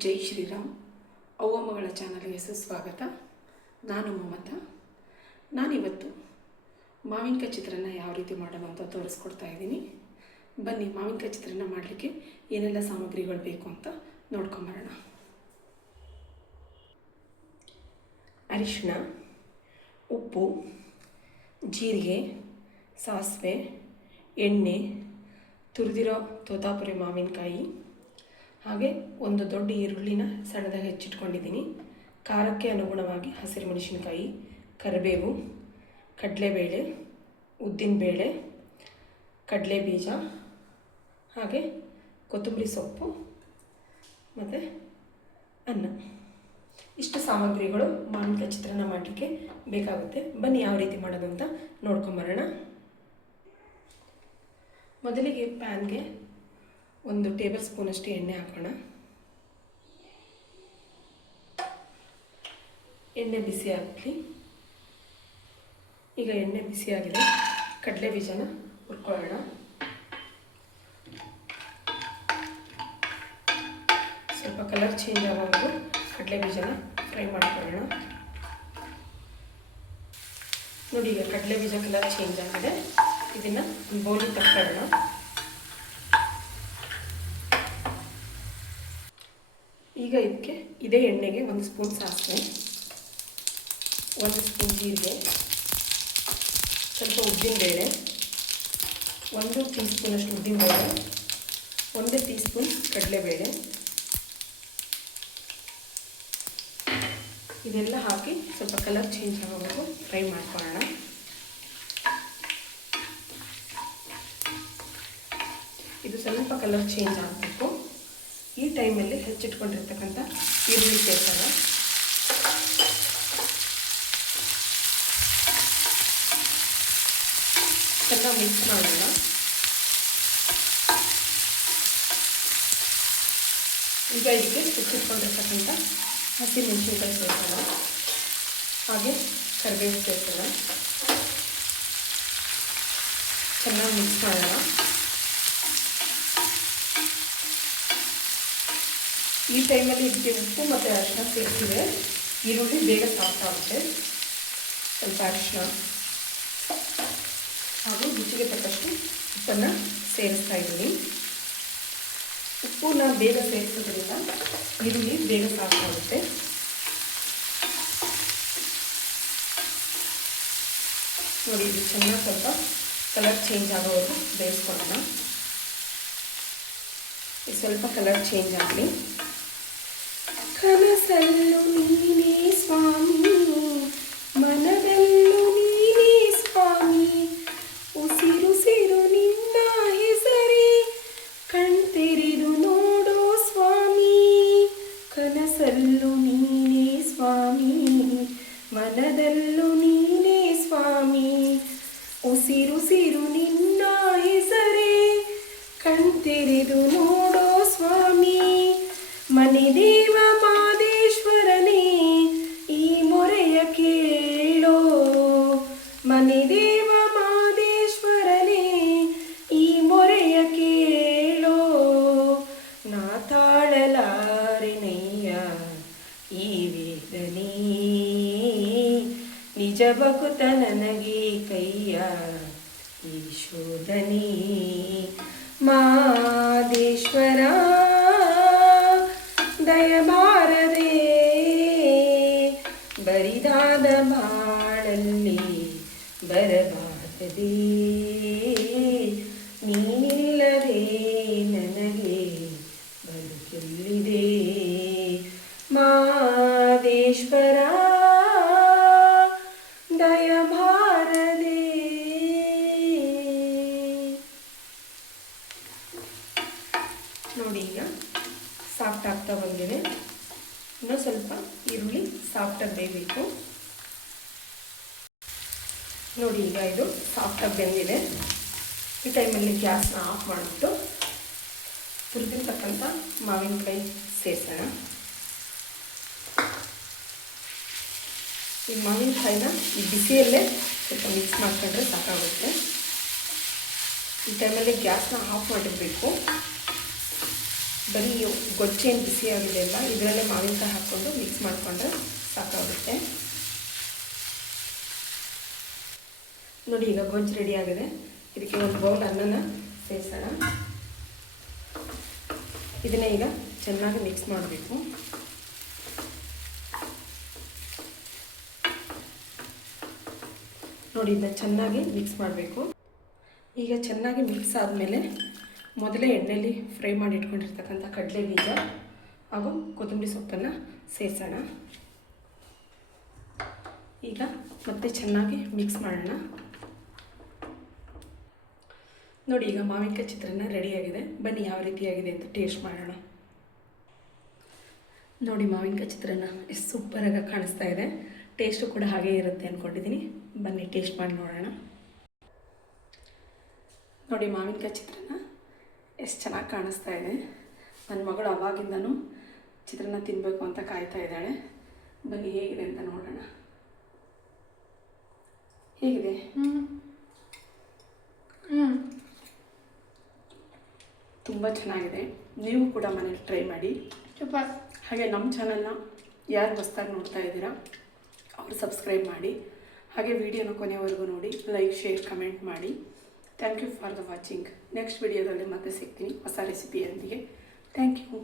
ಜೈ ಶ್ರೀರಾಮ್. ಅವ್ವ ಮಗಳ ಚಾನಲ್ಗೆ ಸುಸ್ವಾಗತ. ನಾನು ಮಮತಾ. ನಾನಿವತ್ತು ಮಾವಿನಕಾಯಿ ಚಿತ್ರಾನ್ನ ಯಾವ ರೀತಿ ಮಾಡೋಣ ಅಂತ ತೋರಿಸ್ಕೊಡ್ತಾ ಇದ್ದೀನಿ. ಬನ್ನಿ, ಮಾವಿನಕಾಯಿ ಚಿತ್ರಾನ್ನ ಮಾಡಲಿಕ್ಕೆ ಏನೆಲ್ಲ ಸಾಮಗ್ರಿಗಳು ಬೇಕು ಅಂತ ನೋಡ್ಕೊಂಬರೋಣ. ಅರಿಶಿಣ, ಉಪ್ಪು, ಜೀರಿಗೆ, ಸಾಸಿವೆ, ಎಣ್ಣೆ, ತುರಿದಿರೋ ತೋತಾಪುರಿ ಮಾವಿನಕಾಯಿ, ಹಾಗೆ ಒಂದು ದೊಡ್ಡ ಈರುಳ್ಳಿನ ಸಣ್ಣದಾಗಿ ಹೆಚ್ಚಿಟ್ಕೊಂಡಿದ್ದೀನಿ. ಖಾರಕ್ಕೆ ಅನುಗುಣವಾಗಿ ಹಸಿರು ಮೆಣಸಿನಕಾಯಿ, ಕರಿಬೇವು, ಕಡಲೆಬೇಳೆ, ಉದ್ದಿನಬೇಳೆ, ಕಡಲೆ ಬೀಜ, ಹಾಗೆ ಕೊತ್ತಂಬರಿ ಸೊಪ್ಪು ಮತ್ತು ಅನ್ನ. ಇಷ್ಟು ಸಾಮಗ್ರಿಗಳು ಮಾವಿನಕಾಯಿ ಚಿತ್ರಾನ್ನ ಮಾಡಲಿಕ್ಕೆ ಬೇಕಾಗುತ್ತೆ. ಬನ್ನಿ ಯಾವ ರೀತಿ ಮಾಡೋದು ಅಂತ ನೋಡ್ಕೊಂಬರೋಣ. ಮೊದಲಿಗೆ ಪ್ಯಾನ್ಗೆ 1 ಟೇಬಲ್ ಸ್ಪೂನಷ್ಟು ಎಣ್ಣೆ ಹಾಕೋಣ. ಎಣ್ಣೆ ಬಿಸಿ ಆಗಲಿ. ಈಗ ಎಣ್ಣೆ ಬಿಸಿಯಾಗಿದೆ, ಕಡಲೆ ಬೀಜನ ಹುರ್ಕೊಳ್ಳೋಣ. ಸ್ವಲ್ಪ ಕಲರ್ ಚೇಂಜ್ ಆಗೋವರೆಗೂ ಕಡಲೆ ಬೀಜನ ಫ್ರೈ ಮಾಡ್ಕೊಳ್ಳೋಣ. ನೋಡಿ, ಈಗ ಕಡಲೆ ಬೀಜ ಕಲರ್ ಚೇಂಜ್ ಆಗಿದೆ. ಇದನ್ನು ಒಂದು ಬೌಲಿಗೆ ತಕ್ಕೊಳ್ಳೋಣ. ಈಗ ಇದಕ್ಕೆ ಇದೇ ಎಣ್ಣೆಗೆ 1 ಸ್ಪೂನ್ ಸಾಸಿವೆ, 1 ಸ್ಪೂನ್ ಜೀರಿಗೆ, ಸ್ವಲ್ಪ ಉದ್ದಿನಬೇಳೆ, 1 ಟೀ ಸ್ಪೂನಷ್ಟು ಉದ್ದಿನಬೇಳೆ, 1 ಟೀ ಸ್ಪೂನ್ ಕಡಲೆಬೇಳೆ, ಇದೆಲ್ಲ ಹಾಕಿ ಸ್ವಲ್ಪ ಕಲರ್ ಚೇಂಜ್ ಆಗೋವರೆಗೂ ಫ್ರೈ ಮಾಡ್ಕೊಳ್ಳೋಣ. ಇದು ಸ್ವಲ್ಪ ಕಲರ್ ಚೇಂಜ್ ಆಗಬೇಕು. ಈ ಟೈಮಲ್ಲಿ ಹೆಚ್ಚಿಟ್ಕೊಂಡಿರ್ತಕ್ಕಂಥ ಈರುಳ್ಳಿ ಸೇರ್ಸೋಣ. ಚೆನ್ನಾಗಿ ಮಿಕ್ಸ್ ಮಾಡೋಣ. ಈಗ ಇದಕ್ಕೆ ಹೆಚ್ಚಿಟ್ಕೊಂಡಿರ್ತಕ್ಕಂಥ ಹಸಿಮೆಣಸಿನಕಾಯಿ ಸೇರ್ಸೋಣ, ಹಾಗೆ ಕರಿಬೇವು ಸೇರ್ಸೋಣ. ಚೆನ್ನಾಗಿ ಮಿಕ್ಸ್ ಮಾಡೋಣ. ಈ ಟೈಮಲ್ಲಿ ಇದಕ್ಕೆ ಉಪ್ಪು ಮತ್ತು ಅರಿಶಿನ ಸೇರಿಸಿದ್ರೆ ಈರುಳ್ಳಿ ಬೇಗ ಸಾಫ್ಟ್ ಆಗುತ್ತೆ. ಸ್ವಲ್ಪ ಅರಿಶಿನ ಹಾಗೂ ರುಚಿಗೆ ತಕ್ಕಷ್ಟು ಉಪ್ಪನ್ನು ಸೇರಿಸ್ತಾ ಇದ್ದೀನಿ. ಉಪ್ಪನ್ನ ಬೇಗ ಸೇರಿಸೋದ್ರಿಂದ ಈರುಳ್ಳಿ ಬೇಗ ಸಾಫ್ಟ್ ಆಗುತ್ತೆ. ನೋಡಿ, ಇದು ಚೆನ್ನಾಗಿ ಸ್ವಲ್ಪ ಕಲರ್ ಚೇಂಜ್ ಆಗೋವರೆಗೂ ಬೇಯಿಸ್ಕೊಳ್ಳೋಣ. ಇದು ಸ್ವಲ್ಪ ಕಲರ್ ಚೇಂಜ್ ಆಗಲಿ. ಕನಸಲ್ಲೂ ನೀನೇ ಸ್ವಾಮಿ, ಮನದಲ್ಲೂ ನೀನೇ ಸ್ವಾಮಿ, ಉಸಿರುಸಿರು ನಿನ್ನ ಹೆಸರೇ, ಕಣ್ತೆರೆದು ನೋಡೋ ಸ್ವಾಮಿ. ಕನಸಲ್ಲೂ ನೀನೇ ಸ್ವಾಮಿ, ಮನದಲ್ಲೂ ನೀನೇ ಸ್ವಾಮಿ, ಉಸಿರುಸಿರು ನಿನ್ನ ಹೆಸರೇ, ಕಣ್ತೆರೆದು ನೋಡೋ ಸ್ವಾಮಿ. ಮನೆದೇವ ಮಾದೇಶ್ವರನೇ ಈ ಮೊರೆಯ ಕೇಳೋ, ಮನೆದೇವ ಮಾದೇಶ್ವರನೇ ಈ ಮೊರೆಯ ಕೇಳೋ. ನಾ ತಾಳಲಾರೆನಯ್ಯ ಈ ವೇದನೆ, ನಿಜ ಬಕುತ ನನಗೆ ಕೈಯ ಈ ಶೋಧನೆ. ಮಾದೇಶ್ವರ ದಯಮಾರದೆ ಬರಿದಾದ ಬಾಳಲ್ಲಿ ಬರಬಾರದೆ, ನೀನಿಲ್ಲದೆ ನನಗೆ ಬದುಕೆಲ್ಲಿದೆ. ಮಾದೇಶ್ವರ ದಯಮಾರದೆ. ನೋಡಿ, ಈಗ ಸಾಫ್ಟ್ ಆಗ್ತಾ ಬಂದಿದೆ. ಇನ್ನೂ ಸ್ವಲ್ಪ ಈರುಳ್ಳಿ ಸಾಫ್ಟಾಗಿ ಬೇಯಬೇಕು. ನೋಡಿ, ಈಗ ಇದು ಸಾಫ್ಟಾಗಿ ಬೆಂದಿದೆ. ಈ ಟೈಮಲ್ಲಿ ಗ್ಯಾಸ್ನ ಆಫ್ ಮಾಡಿಬಿಟ್ಟು ತುರಿದಿರ್ತಕ್ಕಂಥ ಮಾವಿನಕಾಯಿ ಸೇರಿಸೋಣ. ಈ ಮಾವಿನಕಾಯಿನ ಈ ಬಿಸಿಯಲ್ಲೇ ಸ್ವಲ್ಪ ಮಿಕ್ಸ್ ಮಾಡ್ಕೊಂಡ್ರೆ ಸಾಕಾಗುತ್ತೆ. ಈ ಟೈಮಲ್ಲಿ ಗ್ಯಾಸ್ನ ಆಫ್ ಮಾಡಿರಬೇಕು. ಬರೀ ಗೊಜ್ಜೇನು ಬಿಸಿ ಆಗಿದೆ ಅಲ್ಲ, ಇದರಲ್ಲೇ ಮಾವಿನಕಾಯಿ ಹಾಕ್ಕೊಂಡು ಮಿಕ್ಸ್ ಮಾಡಿಕೊಂಡ್ರೆ ಸಾಕಾಗುತ್ತೆ. ನೋಡಿ, ಈಗ ಗೊಜ್ಜು ರೆಡಿ ಆಗಿದೆ. ಇದಕ್ಕೆ ಒಂದು ಬೌಲ್ ಅನ್ನನ ಸೇರಿಸೋಣ. ಇದನ್ನೇ ಈಗ ಚೆನ್ನಾಗಿ ಮಿಕ್ಸ್ ಮಾಡಬೇಕು. ನೋಡಿ, ಇದನ್ನ ಚೆನ್ನಾಗಿ ಮಿಕ್ಸ್ ಮಾಡಬೇಕು. ಈಗ ಚೆನ್ನಾಗಿ ಮಿಕ್ಸ್ ಆದಮೇಲೆ ಮೊದಲೇ ಎಣ್ಣೆಯಲ್ಲಿ ಫ್ರೈ ಮಾಡಿ ಇಟ್ಕೊಂಡಿರ್ತಕ್ಕಂಥ ಕಡಲೆ ಬೀಜ ಹಾಗೂ ಕೊತ್ತಂಬರಿ ಸೊಪ್ಪನ್ನು ಸೇರಿಸೋಣ. ಈಗ ಮತ್ತೆ ಚೆನ್ನಾಗಿ ಮಿಕ್ಸ್ ಮಾಡೋಣ. ನೋಡಿ, ಈಗ ಮಾವಿನಕಾಯಿ ಚಿತ್ರಾನ್ನ ರೆಡಿಯಾಗಿದೆ. ಬನ್ನಿ ಯಾವ ರೀತಿಯಾಗಿದೆ ಅಂತ ಟೇಸ್ಟ್ ಮಾಡೋಣ. ನೋಡಿ, ಮಾವಿನಕಾಯಿ ಚಿತ್ರಾನ್ನ ಎಷ್ಟು ಸೂಪರಾಗಿ ಕಾಣಿಸ್ತಾ ಇದೆ. ಟೇಸ್ಟು ಕೂಡ ಹಾಗೇ ಇರುತ್ತೆ ಅಂದ್ಕೊಂಡಿದ್ದೀನಿ. ಬನ್ನಿ ಟೇಸ್ಟ್ ಮಾಡಿ ನೋಡೋಣ. ನೋಡಿ, ಮಾವಿನಕಾಯಿ ಚಿತ್ರಾನ್ನ ಎಷ್ಟು ಚೆನ್ನಾಗಿ ಕಾಣಿಸ್ತಾ ಇದೆ. ನನ್ನ ಮಗಳು ಅವಾಗಿಂದನೂ ಚಿತ್ರಾನ್ನ ತಿನ್ನಬೇಕು ಅಂತ ಕಾಯ್ತಾ ಇದ್ದಾಳೆ. ಬನ್ನಿ ಹೇಗಿದೆ ಅಂತ ನೋಡೋಣ. ಹೇಗಿದೆ? ತುಂಬ ಚೆನ್ನಾಗಿದೆ. ನೀವು ಕೂಡ ಮನೇಲಿ ಟ್ರೈ ಮಾಡಿ. ಹಾಗೆ ನಮ್ಮ ಚಾನಲ್ನ ಯಾರು ಹೊಸದಾಗಿ ನೋಡ್ತಾ ಇದ್ದೀರಾ ಅವರು ಸಬ್ಸ್ಕ್ರೈಬ್ ಮಾಡಿ. ಹಾಗೆ ವಿಡಿಯೋನ ಕೊನೆವರೆಗೂ ನೋಡಿ, ಲೈಕ್, ಶೇರ್, ಕಮೆಂಟ್ ಮಾಡಿ. Thank you for the watching. Next ವಿಡಿಯೋದಲ್ಲಿ ಮತ್ತೆ ಸಿಗ್ತೀನಿ ಹೊಸ ರೆಸಿಪಿಯೊಂದಿಗೆ. Thank you.